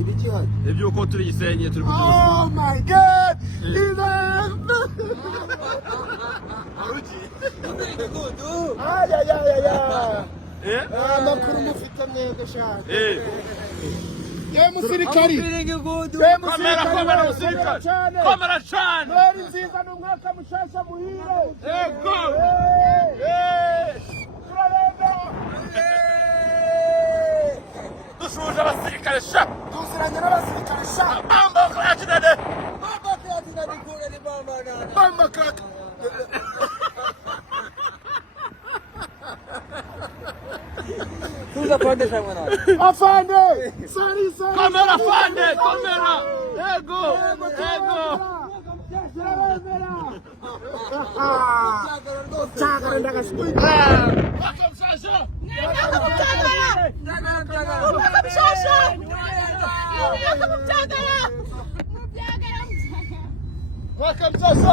ibijyanye iby'uko turi Gisenyi turi kubyuka. Oh my god amakuru mufite mwebwe shaka ye musirikari Komera musirikari komera cyane Noheli nziza n'umwaka mushasha muhire yego dushuje abasirikare sha tuziranye n'abasirikare sha amaboko yacu nade mama kaka Tuza kuendesha mwana. afande sari komera afande komera yego cyagara ndagashwe bakamshasha bakamshasha